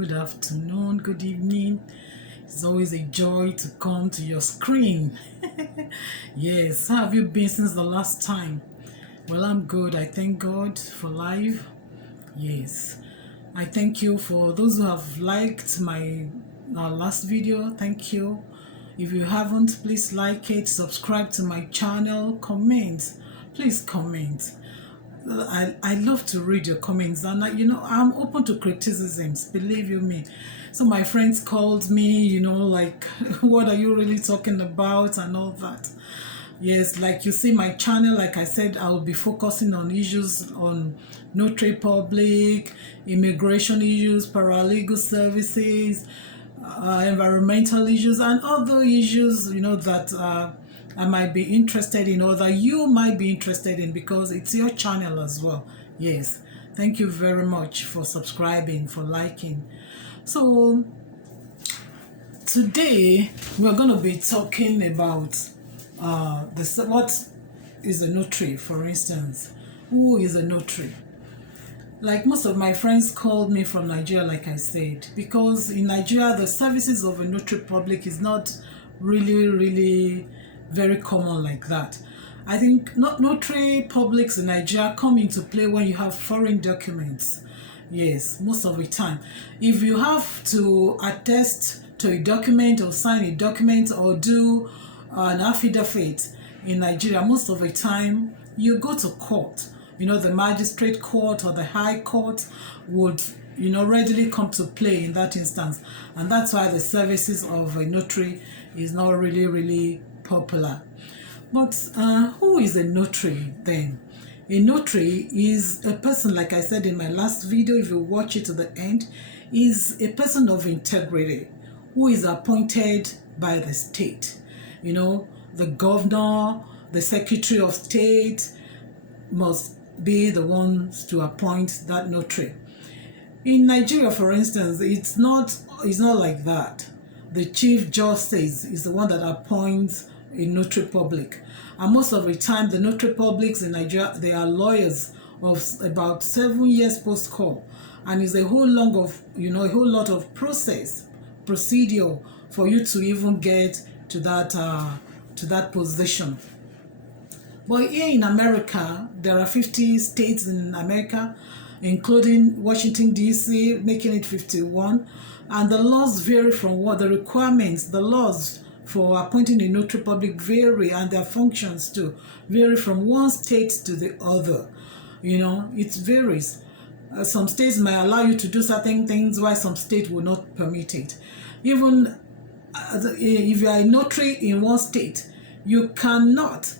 good afternoon, good evening. It's always a joy to come to your screen. Yes, how have you been since the last time? Well, I'm good. I thank God for life. Yes, I thank you for those who have liked my last video. Thank you. If you haven't, please like it, subscribe to my channel, comment. Please comment. I love to read your comments, and I'm open to criticisms, believe you me. So my friends called me, like what are you really talking about and all that. Yes, like you see my channel, like I said, I will be focusing on issues on notary public, immigration issues, paralegal services, environmental issues, and other issues, that I might be interested in, or that you might be interested in, because it's your channel as well. Yes, thank you very much for subscribing, for liking. So today we're going to be talking about what is a notary, for instance. Who is a notary? Like most of my friends called me from Nigeria, like I said, because in Nigeria the services of a notary public is not really very common like that. I think notary publics in Nigeria come into play when you have foreign documents. Yes, most of the time. If you have to attest to a document or sign a document or do an affidavit in Nigeria, most of the time you go to court. The magistrate court or the high court would readily come to play in that instance, and that's why the services of a notary is not really popular. But who is a notary then? A notary is a person, like I said in my last video, if you watch it to the end, is a person of integrity who is appointed by the state. The governor, the secretary of state must be the ones to appoint that notary. In Nigeria, for instance, it's not like that. The chief justice is the one that appoints a notary public, and most of the time the notary publics in Nigeria, they are lawyers of about 7 years post call, and it's a whole lot of procedure for you to even get to that position. But here in America, there are 50 states in America, including Washington, D.C., making it 51. And the laws vary from the requirements, the laws for appointing a notary public vary, and their functions too vary from one state to the other. It varies. Some states might allow you to do certain things, while some states will not permit it. Even if you are a notary in one state, you cannot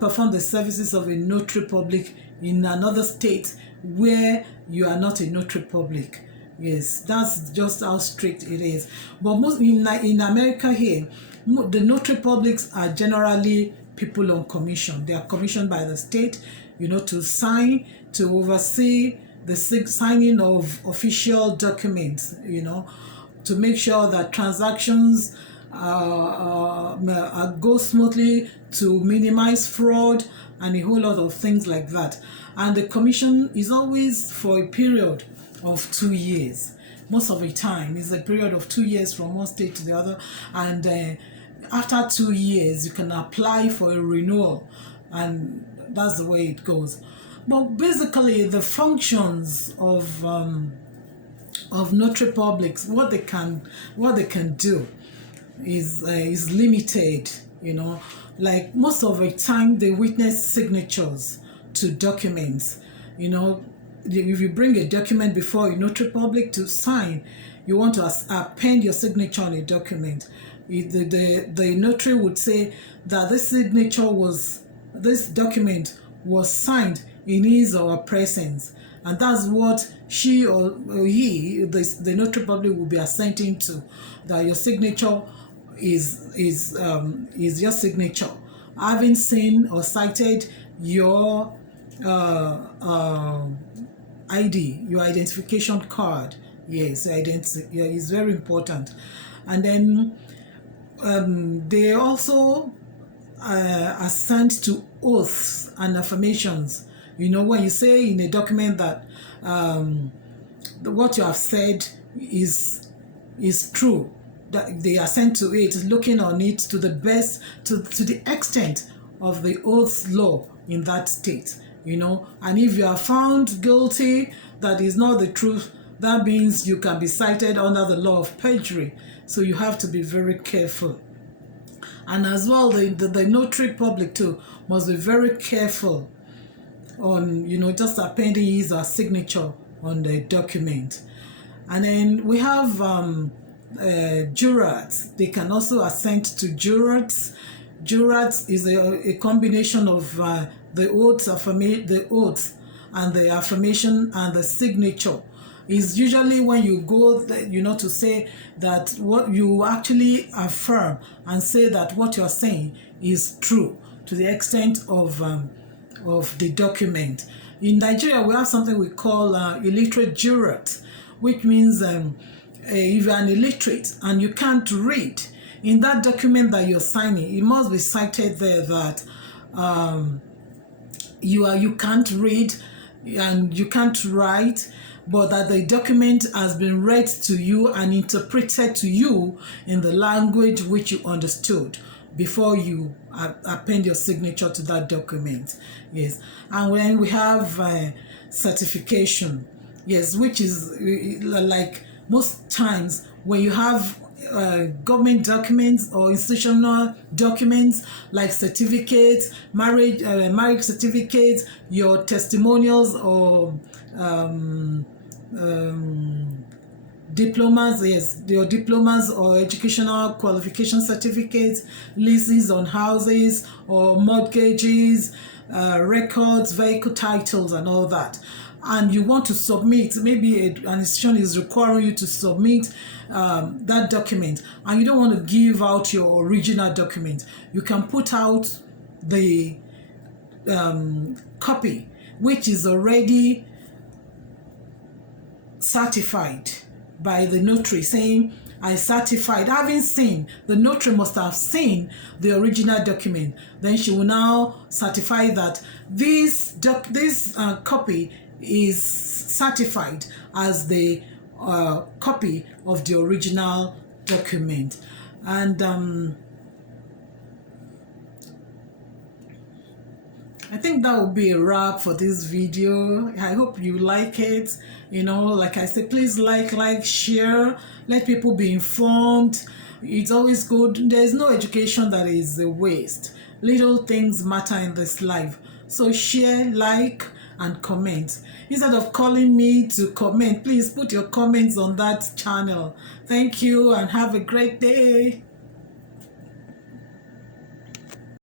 perform the services of a notary public in another state where you are not a notary public. Yes, that's just how strict it is. But most in America here, the notary publics are generally people on commission. They are commissioned by the state, to sign, to oversee the signing of official documents, to make sure that transactions go smoothly, to minimize fraud, and a whole lot of things like that. And the commission is always for a period of 2 years. Most of the time is a period of 2 years from one state to the other, and after 2 years you can apply for a renewal, and that's the way it goes. But basically the functions of notary publics, what they can do is limited. Like most of the time they witness signatures to documents. If you bring a document before a notary public to sign, you want to append your signature on a document. The notary would say that this document was signed in his or her presence, and that's what she or he, the notary public, will be assenting to, that your signature is your signature, having seen or cited your ID, your identification card. Yes, identity is very important. And then they also assent to oaths and affirmations. When you say in a document that what you have said is true, that they assent to it, looking on it to the best, to the extent of the oath law in that state, you know. And if you are found guilty, that is not the truth, that means you can be cited under the law of perjury. So you have to be very careful. And as well, the notary public too must be very careful on, you know, just appending his or signature on the document. And then we have jurats. They can also assent to jurats. Jurats is a combination of the oath and the affirmation and the signature. Is usually when you go, you know, to say that what you actually affirm and say that what you're saying is true to the extent of the document. In Nigeria, we have something we call illiterate jurat, which means if you're an illiterate and you can't read, in that document that you're signing, it must be cited there that you can't read and you can't write, but that the document has been read to you and interpreted to you in the language which you understood before you append your signature to that document. Yes. And when we have certification, yes, which is like most times when you have government documents or institutional documents like certificates, marriage certificates, your testimonials or diplomas, yes, your diplomas or educational qualification certificates, leases on houses or mortgages, records, vehicle titles, and all that. And you want to submit, maybe an institution is requiring you to submit that document, and you don't want to give out your original document, you can put out the copy, which is already certified by the notary, saying, I certified, having seen, the notary must have seen the original document. Then she will now certify that this copy is certified as the copy of the original document. And I think that will be a wrap for this video. I hope you like it. You know, like I said, please like, share, let people be informed. It's always good. There's no education that is a waste. Little things matter in this life. So share, like, and comment. Instead of calling me to comment, please put your comments on that channel. Thank you and have a great day.